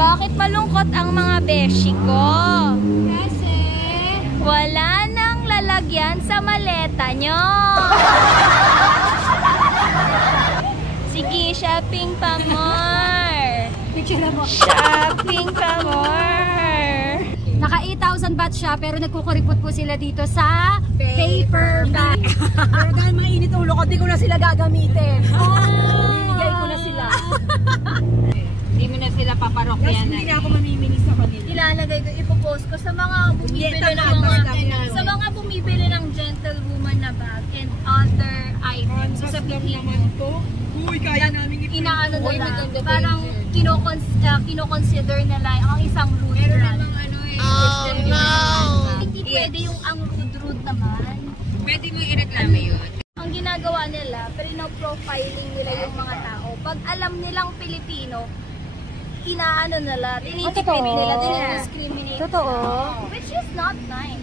Bakit malungkot ang mga beshi ko? Kasi wala nang lalagyan sa maleta nyo. Sige, shopping pa more. Shopping pa more. Naka 8,000 baht siya pero nagkukuripot po sila dito sa paper bag. Pero dahil mainit ulo ko, di ko na sila gagamitin. Bibigay ko na sila. Hindi mo na sila paparokyan. Hindi na ako mamiminis sa kanila. Ilalagay ko, ipopost ko sa mga bumibili ng bumibili ng gentlewoman na bag and other items. Sasabihin naman to. Uy, kaya namin inaano nila. Parang kino-consider nila ang isang rude brand. Oh no! Hindi pwede yung ang rude naman. Pwede mo i-reklamo yun. Ang ginagawa nila, profiling nila yung mga tao. Pag alam nilang Pilipino, inaano nila, dinidipin nila, dinidiscriminate. Totoo. Which is not nice.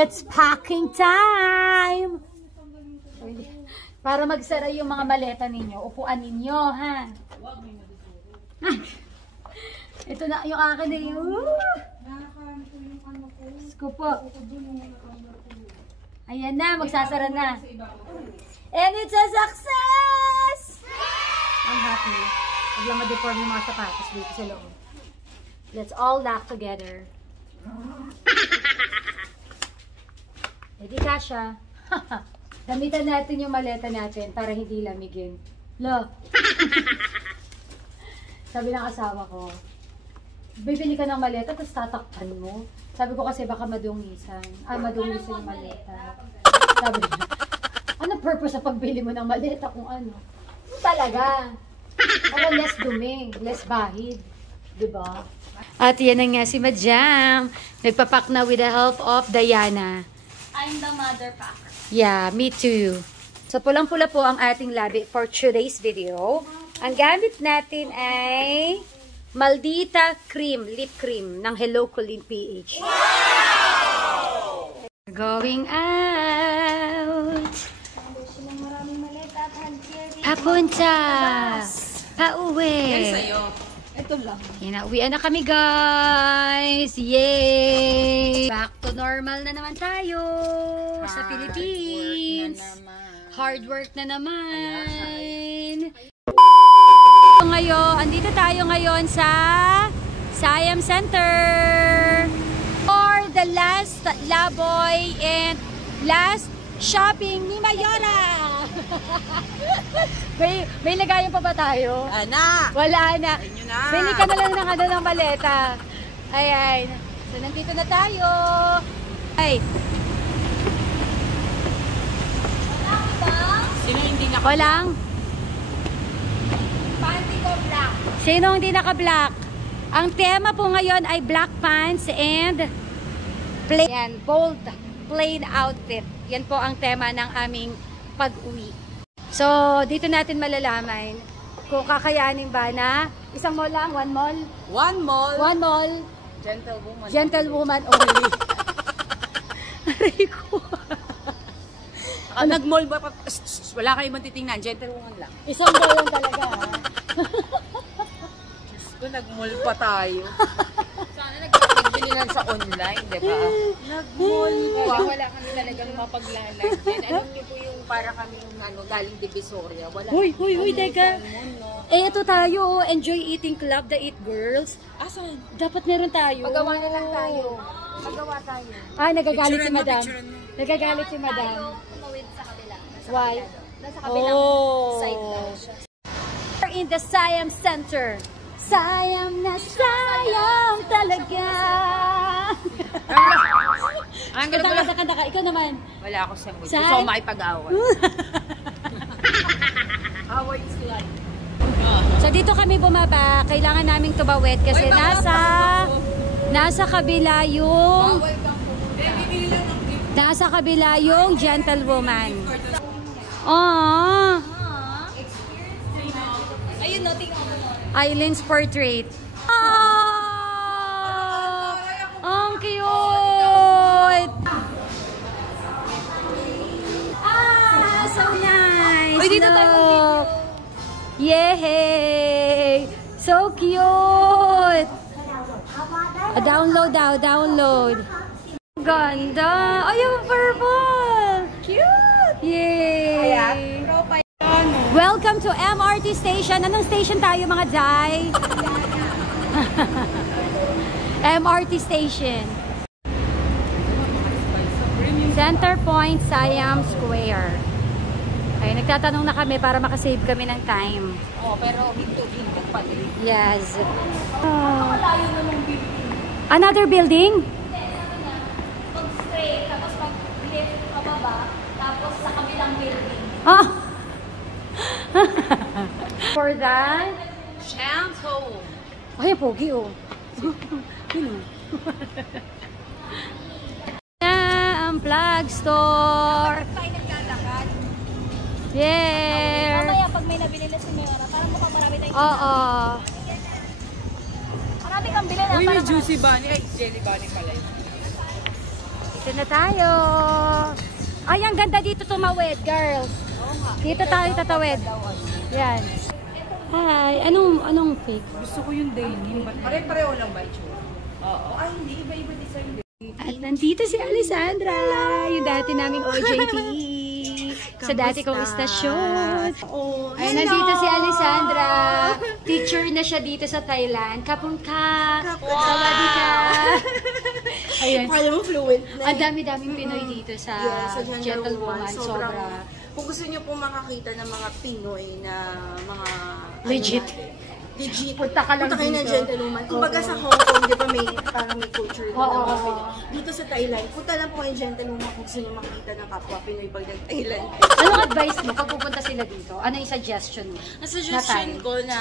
It's packing time! Para magsara yung mga maleta ninyo, upuan ninyo, ha? Ito na yung akin na yun. Sko po. Ayan na, magsasara na. And it's a success! I'm happy. Huwag lang ma-deform yung mga sapatos dito sa loob. Let's all laugh together. Hindi kasha. Gamitan natin yung maleta natin para hindi lamigin. Lo. Sabi ng asawa ko, bibili ka ng maleta tapos tatakpan mo. Sabi ko kasi baka madungisan. Madungisan yung maleta. Sabi niya, ano purpose sa pagbili mo ng maleta kung ano? Talaga. Para less dumi, less bahid. Diba? At yan na nga si Madjam. Nagpapak na with the help of Diana. I'm the mother packer. Yeah, me too. So, pulang-pula po ang ating labi for today's video. Ang gamit natin ay Maldita Cream, Lip Cream ng Hello Colleen PH. Wow! Going out. Papunta. Pauwi. Yan sa'yo. Ito lang. Uwian na kami, guys! Yay! Back to normal na naman tayo sa Philippines. Hard work na naman. Ngayon, andito tayo ngayon sa Siam Center for the last laboy and last shopping ni Mayora. may lagayan pa ba tayo? Ana! Wala na. Na. Bili ka na lang ng ano ng maleta. Ayan. So, nandito na tayo. Ay. Sino hindi naka... Walang? Panty ko black. Sino hindi naka-black? Ang tema po ngayon ay black pants and plain. Yan, bold, plain outfit. Yan po ang tema ng aming pag-uwi. So, dito natin malalaman kung kakayanin ba na isang mall lang, one mall? One mall. One mall. Gentlewoman. Gentlewoman only. Aray ko. Nag-mall ba? Wala kayong matitingnan. Gentlewoman lang. Isang mall lang talaga. Kung nag-mall pa tayo. Sana nagbili lang sa online, di ba? Nag-mall pa. Wala kami talagang mapaglalagyan. Alam niyo po yung para kami yung galing Divisoria. Huy, teka. Ito tayo, Enjoy Eating Club, the Eat Girls. Asan? Dapat meron tayo. Magawa na lang tayo. Magawa tayo. Nagagalit si Picturean mo, Madam. picturean mo. Nagagalit si Madam. Tumawid sa kabila. Why? Nasa kabilang side daw siya. We're in the Siam Center. Siam na Siam talaga. Kanta ka. Ikaw naman. Wala ako sa mood. Saan? Gusto ko makipag-away. Away is life. So dito kami bumaba. Kailangan naming tumawid kasi nasa kabila yung Gentlewoman. Aww. Ayun, no, tingnan mo. Eileen's portrait. Oh, ang cute. Download daw, download. Ganda. Ay, yung purple. Cute! Yay! Welcome to MRT station. Anong station tayo mga Jai? MRT station. Center Point, Siam Square. Ay, nagtatanong na kami para makasave kami ng time. Oh, pero hinto pa din. Yes. Another building? Pag straight, tapos mag-lift pababa, tapos sa kabilang building. Ah! For that? Champs Home. Ay, pogi oh. Yun oh. Na ang plug store. Tayo naglalakad. Yeah. Mamaya pag may nabili na si Mayora, parang mukhang marami tayong Oo. marami kang bili na. Uy, may parang Juicy Bunny. Ay, Jelly Bunny pala yun. Dito na tayo. Ay, ang ganda dito tumawid, girls. Dito tayo tatawid. Yan. Hi, anong fake? Gusto ko yung denim. Pare-pareho lang ba itsura? Oo. Ay, hindi. Iba-iba design. At nandito si Alessandra, yung dati naming OJT. Sa dati kong istasyon. Oh, Ay, nandito si Alessandra. Teacher na siya dito sa Thailand. Kapon ka. Sawadi ka. Ayan. Kaya mo fluent na. Ang dami-daming Pinoy dito sa Sa Gentlewoman. Sobrang, Sobra. kung gusto niyo po makakita ng mga Pinoy na mga... Legit. Legit. Punta ka lang kayo ng dito. Gentlewoman. Kumbaga sa Hong Kong, di ba may parang may culture na Oo. ng mga Pinoy. Dito sa Thailand, punta lang po kayo Gentlewoman kung gusto niyo makita ng kapwa Pinoy pag nag-Thailand. Anong advice mo pag pupunta sila dito? Ano yung suggestion mo? Ang suggestion ko na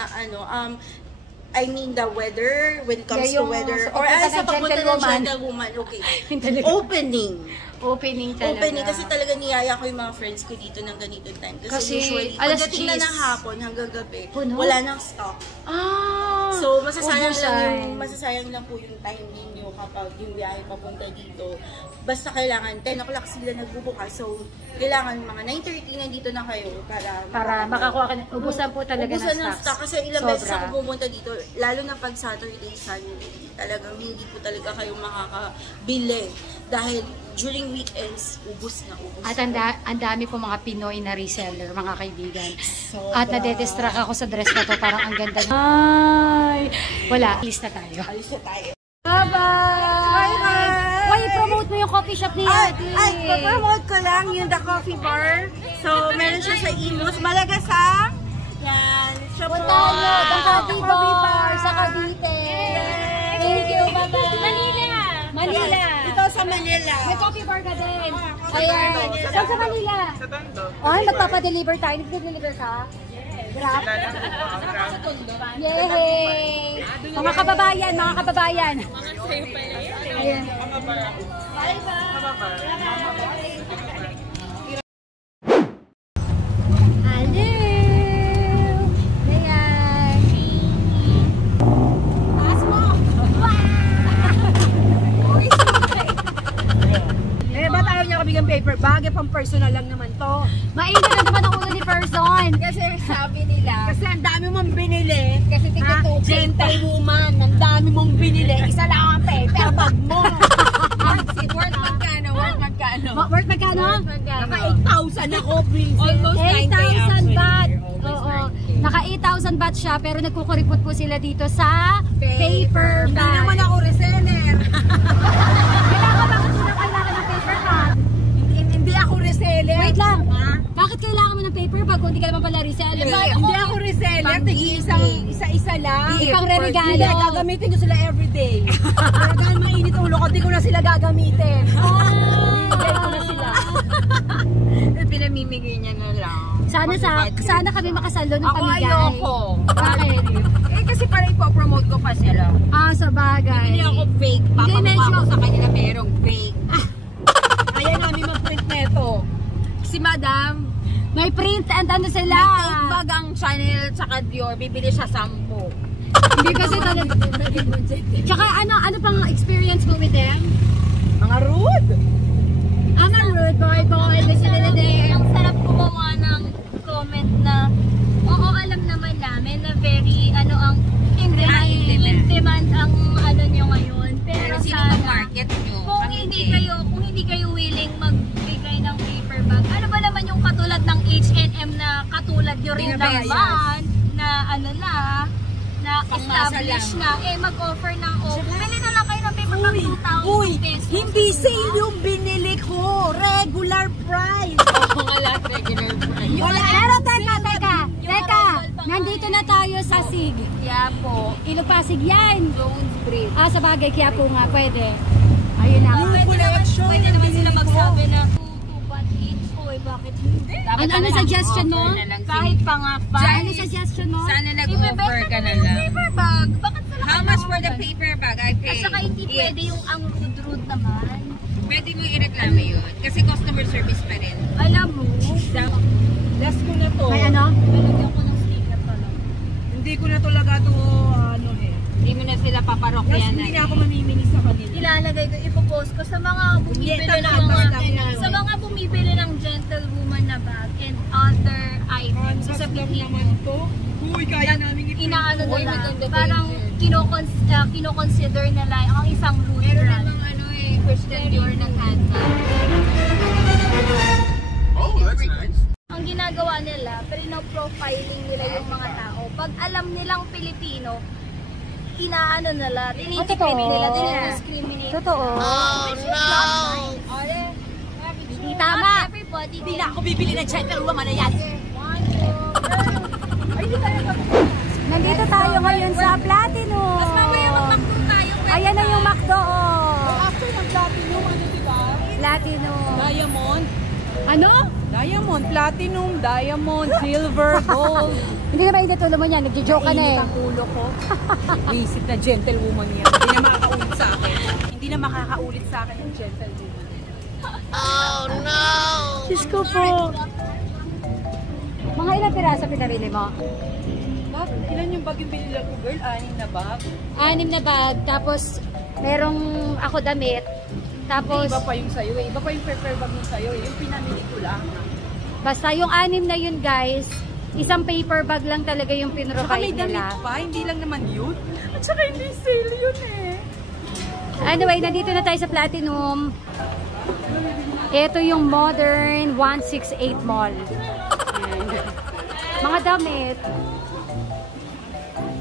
I mean the weather, when it comes Yeah, to yung weather, sa or pagpunta sa ng pagpunta ng Gentlewoman. Gentlewoman, okay. Yung talaga. Opening. Opening talaga. Opening kasi talaga niyaya ko yung mga friends ko dito ng ganitong time. Kasi usually, alas pagdating na 10, ng hapon hanggang gabi, puno? wala nang stock. Ah! So, masasayang ubusan. lang po yung time ninyo kapag yung biyahe papunta dito. Basta kailangan, 10 o'clock sila nagbubukas. So, kailangan mga 9:30 nandito na kayo Para makakuha ka, ubusan po talaga ubusan ng ng stocks. stock. Kasi ilang beses Sobra. ako pumunta dito, lalo na pag Saturday, Sunday, talagang hindi po talaga kayo makakabili. Dahil during weekends, ubus na ubus. At ang dami po mga Pinoy na reseller, mga kaibigan. Sobra. At nade-distract ako sa dress na to, parang ang ganda. Ay! Wala, alis na tayo. Alis na tayo. Bye-bye! Bye-bye! Why, promote mo yung coffee shop ni Ate? Papromote ko lang yung The Coffee Bar. So, meron siya sa Imus, Malagasang. Yan. Siya po. Punta nyo, The Coffee Bar sa Cavite. Thank you, bye-bye. Manila. Ito sa Manila. May coffee bar ka din. Ayan. Saan sa Manila? Sa Tondo. Ay, magpapadeliver tayo. Nag-deliver ka? Grab? Yay! Mga kababayan, mga kababayan. Ayan. Hello! Ayan. Ba't ayaw niya kabigyan paper bag? Pang personal lang naman to. Mainit na naman ang ulo ni Person. Kasi sabi nila, kasi ang dami mong binili. Kasi tingnan to, gentlewoman, ang dami mong binili. Isa lang ang paper bag mo. Worth magkano? Worth magkano? Naka 8,000 ako, almost 8,000 baht. Oo. Naka 8,000 baht siya pero nagkukuripot po sila dito sa paper Hindi bag. naman ako reseller. Kailangan ng paper bag. Hindi ako reseller. Wait lang. Ha? Bakit kailangan mo ng paper bag kung hindi ka naman pala reseller? Hindi ako reseller. Isa-isa lang. Ipang regalo. Hindi, gagamitin ko sila everyday. Pero dahil mainit ulo ko, di ko na sila gagamitin. Hindi ko na sila. Pinamimigay niya na lang. Sana kami makasalo ng Ako pamigay. ayoko. Bakit? Kasi para ipopromote ko pa sila. Ah, sa bagay. Hindi ako fake. Papamukha medyo- ko sa kanila merong fake. Kaya namin mag-print neto. Si Madam, May print and ano sila. may take bag ang Chanel tsaka Dior. Bibili siya 10. Hindi kasi talaga. Tsaka ano pang experience mo with them? Mga rude. I'm a rude boy. Listen to the day. Ang sarap gumawa ng comment na, oo, alam naman namin na very, ang in demand ang ano nyo ngayon. Pero Sino sana. ang market nyo? Kung hindi kayo willing magbigay ng paper bag, ano ba naman yung katulad ng H&M na katulad nyo rin Binabayad. naman na ano na Pangmasa established lang. na mag-offer ng offer. Bili na lang kayo ng paper bag 2,000 pesos. Hindi sale yung binili ko. Regular price. Oo nga lahat regular price. Pero teka, nandito na tayo sa SIG. Yeah po. Ilupasig yan. Jones Bridge. Sa bagay, kaya po nga, pwede. Ayun na. Pwede naman sila magsabi na 2 baht each. Oy, bakit hindi? Ano suggestion mo? Kahit pa nga Ano suggestion mo? Sana nag-offer ka na lang. paper bag. Bakit sila How much for the paper bag? I pay. At saka hindi pwede yung ang rude naman. Pwede mo i-reklamo yun. Kasi customer service pa rin. Alam mo, Last ko na to. May ano? lalagyan ko ng sticker pa lang. Hindi ko na talaga to Hindi mo na sila paparokyan Hindi na ako mamimili sa kanila. Ilalagay ko, ipopost ko sa mga bumibili sa mga bumibili ng gentlewoman na bag and other items. Sasabihin mo, to. Uy, kaya namin inaano nila, parang kinoconsider nila ang isang root brand. Christian Dior ng handbag. Oh, that's nice. Ang ginagawa nila, profiling nila yung mga tao. Pag alam nilang Pilipino, inaano nila, tinitipid totoo. nila, dinidiscriminate. Totoo. Hindi tama. Everybody. Hindi na ako bibili ng gentlewoman na yan. Nandito tayo ngayon sa Platinum. Mas mamaya mag-McDo tayo. Ayan na yung McDo. After ng platinum, diba? Platinum. Diamond. Ano? Diamond, platinum, diamond, silver, gold. Hindi ka ba inatulo mo niya? Nagjo-joke ka na eh. Ang ulo ko. Visit na gentlewoman yan. Hindi na makakaulit sa akin. Hindi na makakaulit sa akin yung gentlewoman. Diyos ko po. Mga ilang piraso pinarili mo? Bag, ilan yung bag yung binila ko, girl? 6 na bag? 6 na bag. Tapos, merong ako damit. Tapos, Iba pa yung sa'yo eh. Iba pa yung paper bag yung sa'yo eh. Yung pinamili ko lang. basta yung 6 na yun guys, isang paper bag lang talaga yung Saka may pinrovide damit nila. pa, hindi lang naman yun. At saka hindi sale yun eh. Anyway, nandito na tayo sa Platinum. Ito yung Modern 168 Mall. Ayan. Mga damit.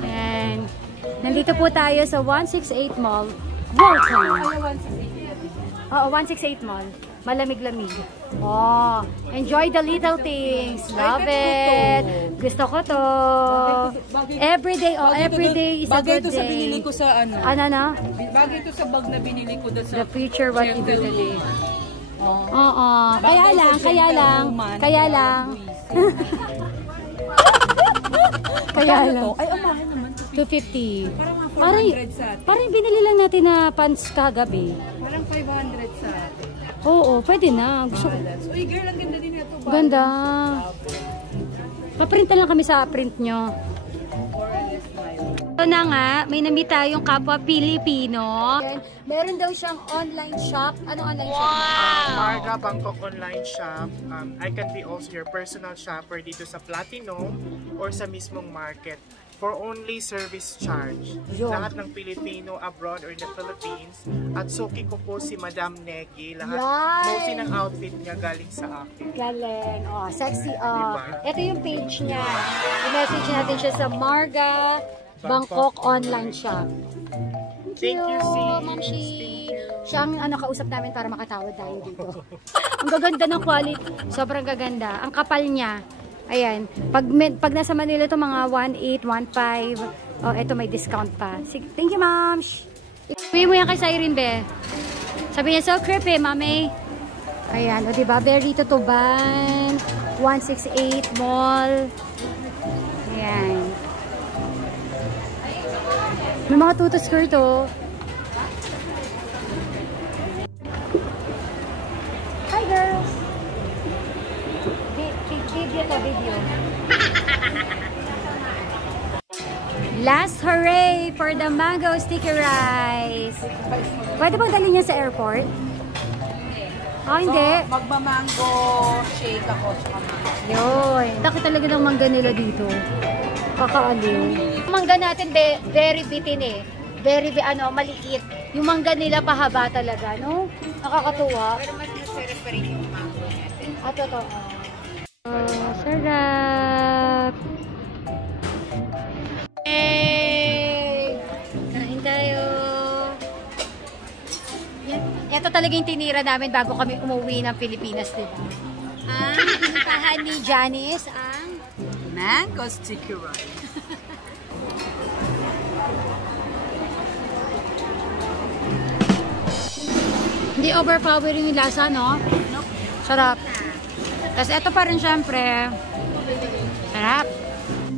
And nandito po tayo sa 168 Mall. Welcome! Oo, 168 Mall. Malamig-lamig. Oh, enjoy the little things. Love it. Gusto ko to. Everyday, everyday is a Bagay good ito sa binili day. ko sa ano. Ano na? Bagay ito sa bag na binili ko doon sa The future what you do today. Oh. Oo. Kaya Bagay lang, sa kaya lang, gentlewoman, kaya lang. Kaya lang. Ay, ang mahal naman. 250. Parang 400 sa atin. Parang binili lang natin na pants kagabi. Parang 500 sa atin. Oo, pwede na. Gusto ko. Uy, girl, ang ganda din ito. Ganda. Paprintan lang kami sa print nyo. Ito na nga, may na-meet tayong kapwa Pilipino. Meron daw siyang online shop. Ano online shop? Marga Bangkok online shop. I can be also your personal shopper dito sa Platinum or sa mismong market for only service charge. Yun. Lahat ng Pilipino abroad or in the Philippines. At suki ko po si Madam Negi. Lahat, Yan. mostly ng outfit niya galing sa akin. Galing. Oh, sexy. Diba? Ito yung page niya. I-message natin siya sa Marga Bangkok online shop. Thank you, sis. Ma'am Shi. Siya ang kausap namin para makatawad tayo dito. Ang gaganda ng quality. Sobrang gaganda. Ang kapal niya. Ayan. Pag nasa Manila ito mga 1.8, 1.5. Oh, ito may discount pa. Sige. Thank you, ma'am. Uwi mo yan kay Cyrene, be. Sabi niya, so creepy, mami. Ayan. O, diba? Very Tutuban. 168 Mall. Ayan. May mga tuto skirt, oh. Hi, girls! Video. Last hooray for the mango sticky rice. Pwede bang dalhin niya sa airport? Ah, hindi. Magmamango shake ako sa mango. Yun. Laki talaga ng mangga nila dito. Kakaaliw. Mangga natin, very bitin eh. Very, maliit. Yung mangga nila pahaba talaga, no? Nakakatuwa. Pero mas masarap pa rin yung mango natin. Totoo. Sarap! Hey! Kain tayo! Yan. Ito talaga yung tinira namin bago kami umuwi ng Pilipinas, diba? Ang pinuntahan ni Janice ang Mango sticky rice. hindi overpowering yung lasa, no? Sarap. Tapos ito pa rin syempre. Sarap.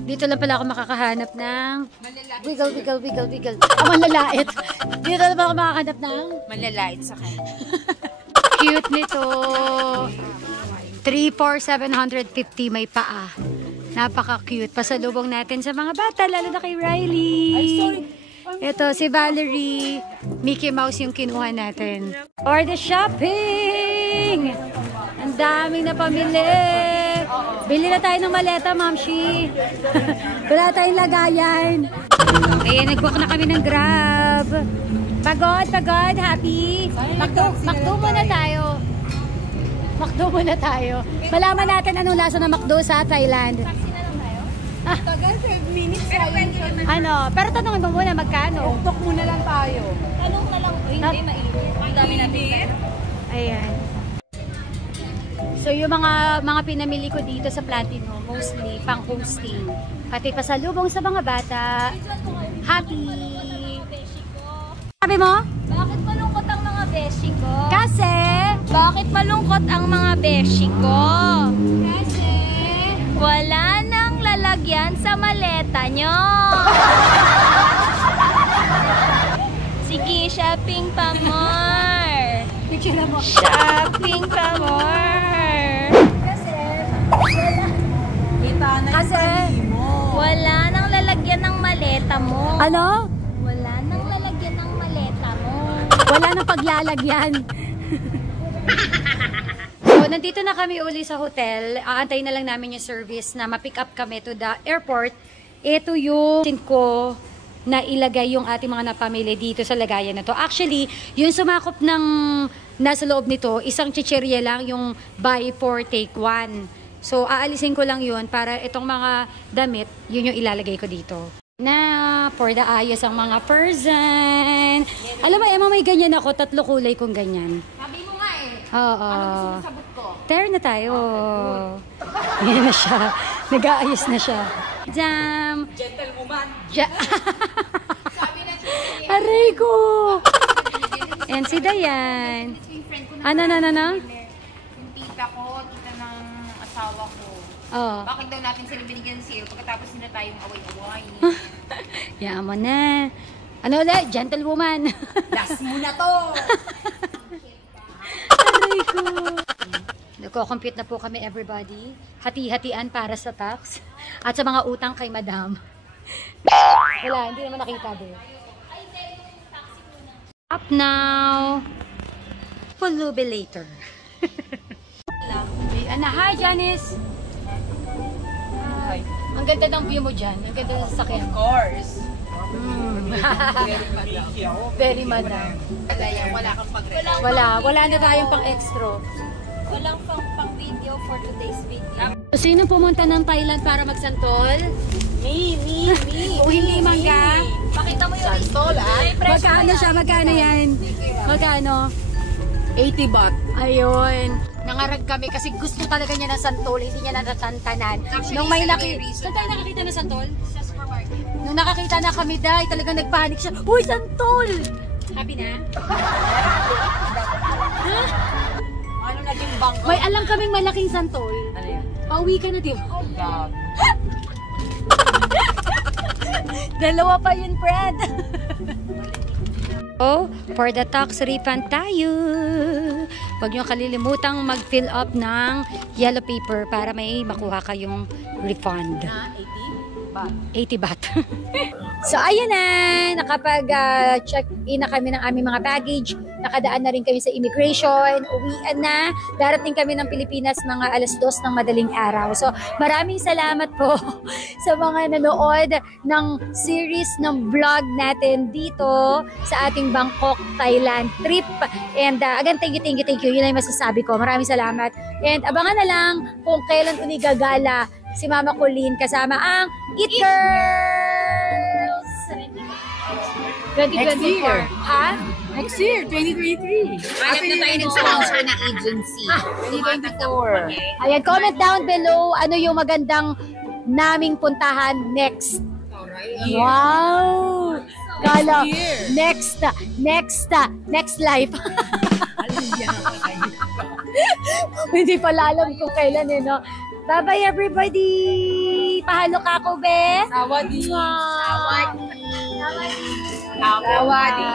Dito lang pala ako makakahanap ng wiggle. Malalait. Dito lang ako makakahanap ng Malalait sa kanya. cute nito. 3,4,750 may paa. Napaka-cute. Pasalubong natin sa mga bata, lalo na kay Riley. Ito, si Valerie. Mickey Mouse yung kinuha natin. For the shopping! Ang daming na pamili. Bili na tayo ng maleta, Mamshi. Wala tayong lagayan. Ayan, nag-book na kami ng Grab. Pagod. Happy? Makdo muna tayo. Malaman natin anong lasa ng McDo sa Thailand. Tagal, 5 minutes. Pero pwede naman. Pero tanongin mo muna magkano. Tok muna lang tayo. Tanong na lang. Ay, hindi, mainit. Ang dami natin. Ayan. So yung mga pinamili ko dito sa Platino, mostly pang hosting. Pati pasalubong sa mga bata. Happy! Sabi mo? Bakit malungkot ang mga beshi ko? Kasi Bakit malungkot ang mga beshi ko? Kasi wala nang lalagyan sa maleta nyo. Sige, shopping pa more. Shopping pa more. Kasi Wala nang lalagyan ng maleta mo. ano? Wala nang lalagyan ng maleta mo. Wala nang paglalagyan. So, nandito na kami uli sa hotel. Aantayin na lang namin yung service na ma-pick up kami to the airport. Ito yung tin ko na ilagay yung ating mga napamili dito sa lagayan na to. Actually, yung sumakop ng nasa loob nito, isang chichirya lang yung buy 4 take 1. So, aalisin ko lang yun para itong mga damit, yun yung ilalagay ko dito. Na, for the ayos ang mga person. Alam mo, Emma, may ganyan ako. 3 kulay kong ganyan. Sabi mo nga eh. Oo. Ano gusto mo sabot ko? Pair na tayo. Yan na siya. Nag-aayos na siya. Jam. Gentlewoman. Sabi na siya. Aray ko. And si Dayan. Yung friend ko Ano? yung tita ko, tita ng asawa ko. Oh. Bakit daw natin sila binigyan ng sale pagkatapos nila tayong away-away? Yan mo na. Ano ulit? Gentlewoman. Last mo na to! Aray ko. Nagko-compute na po kami, everybody. Hati-hatian para sa tax. At sa mga utang kay madam. Wala, hindi naman nakita din. Up now. Pulubi later. Hi, Janice. Hi. Ang ganda ng view mo dyan. Ang ganda ng sasakyan. Of course. Very madam. Wala kang pag-record. Wala na tayong pang extra. Walang pang video for today's video. So, sino pumunta ng Thailand para magsantol? Me. O hindi man ka? Pakita mo yung Santol, ah. Magkano siya? Magkano yan? Magkano? 80 baht. Ayun. Nangarag kami kasi gusto talaga niya ng santol. Hindi niya natatantanan. Actually, Nung may isa lang yung Saan tayo nakakita ng santol? Sa supermarket. Nung nakakita na kami dahil talagang nagpanik siya. Uy, santol! Happy na? Ha? Ano naging bangko? May alam kaming malaking santol. Ano yan? Pauwi ka na, di ba? God. Dalawa pa yun, Fred. Oh, for the tax refund tayo. Huwag nyo kalilimutang mag-fill up ng yellow paper para may makuha kayong refund. 80 baht. So, ayan na. Nakapag-check in na kami ng aming mga baggage. Nakadaan na rin kami sa immigration. Uwian na. Darating kami ng Pilipinas mga 2:00 ng madaling araw. So, maraming salamat po sa mga nanood ng series ng vlog natin dito sa ating Bangkok, Thailand trip. And again, thank you. Yun lang yung masasabi ko. Maraming salamat. And abangan na lang kung kailan uli gagala si Mama Colleen kasama ang Eat Girls! 2024. Ha? Next year, 2023. Hanap na tayo ng sponsor ng agency. 2024. Ayan, comment down below ano yung magandang naming puntahan next. Wow! Kala, next life. Hindi pala alam kung kailan no. Bye-bye everybody! Pahalo ka ko, be! Sawadi! Sawadi! Sawadi!